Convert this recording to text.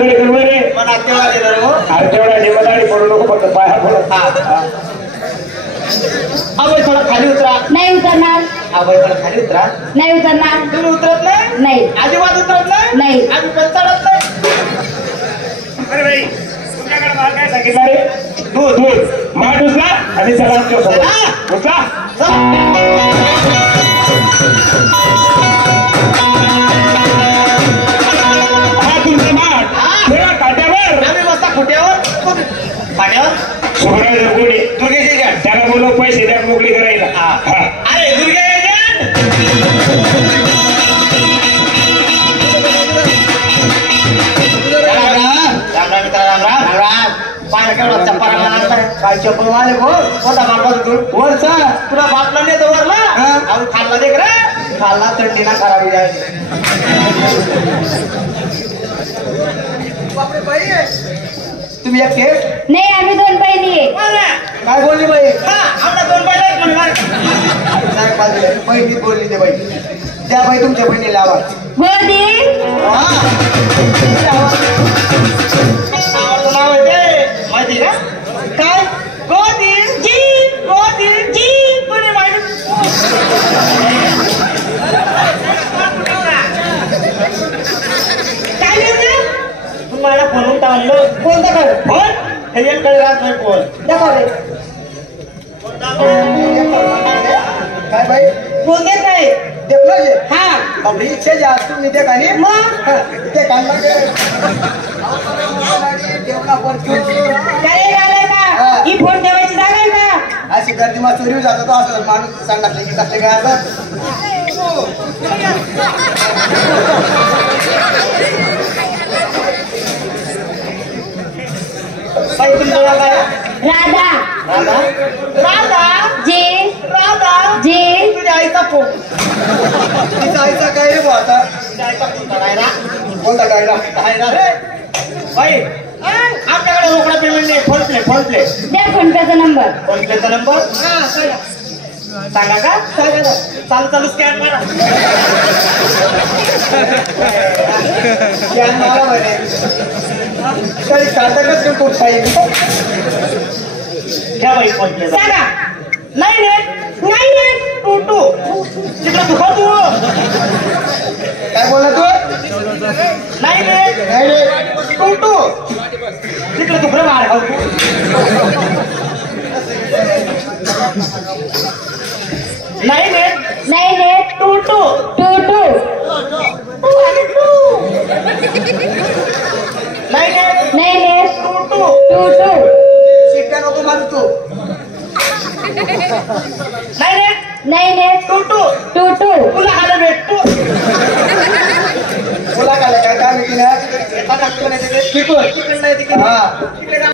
गणवरे मला तेवढा दिलं हो. अरे तेवढा निमदाडी पडू नको फक्त पाया पडत. अभय थोडा खाली उतरा. नाही उतरणार. अभय थोडा खाली उतरा. नाही उतरणार. तुम्ही उतरत नाही. नाही. अजिबात उतरत नाही. नाही. आम्ही पण चढत नाही. अरे भाई तुमच्याकडे मला काय सांगितलं रे? दूध माठ उचला आणि चला आमच्या सोबत उचला. हा तुमचा माठ ठेवा काट्यावर. आम्ही बसता खुट्यावर पाण्यावर. सुभराज कोणी दुर्गेश त्याला बोलव पैसे द्या मोकळी करायला. अरे दुर्गे पाहिलं केवढा चप्पा काय चप्पल माले भाऊ कोणता मारला तू वरचा तुला बाटला नेतो वरला अजून खाल्ला देख रे खाल्ला थंडी ना खराबी जाय. बापरे बाई तुम्ही एक केस नाही आम्ही दोन बहिणी आहे. काय बोलली बाई? आमच्या दोन बाई बहिणी बोलली ते बाई. त्या बाई तुमच्या बहिणीला आवाज गोदी नाव आहे माहिती का काय गोदी जी कोणी माहिती काय नाही तुम्हाला फोन आणलं. कोणता कर फोन हे एककडे राहत नाही फोन दाखवले काय बाई फोन देत नाही देखलो जे हा अभी इच्छा जा तुम्ही ते कानी मग ते काढला के देवला पर काय झालं का ही फोन ठेवायची जागा आहे का? अशी गर्दी मा चोरी जातो तो असं माणूस सांगितलं की कसले काय असं बाई तुमचं नाव काय? राधा राधा राधा जी राधा जी तुझ्या आईचा फोन तिच्या आईचा काय रे बुवा आता तिच्या आईचा फोन करायला कोणता गायला आहे रे बाई आपल्याकडे रोकडा पेमेंट नाही फोन प्ले द्या फोन पेचा नंबर. फोन पेचा नंबर सांगा का सांगा चालू स्कॅन मारा स्कॅन मारा बरे काही साधकच नाही खूप साईड घ्या बाई फोन पे सांगा. नाही टू तिकडे दुखा तू काय बोलला तू नाही टू तिकडे दुखलं मार खाऊ तू नाही टू नाही टू शिक्का नको मारू तू नाही टू तुला खायला भेटतो तुला काय काय काय तिकडे नाही तिकडे हा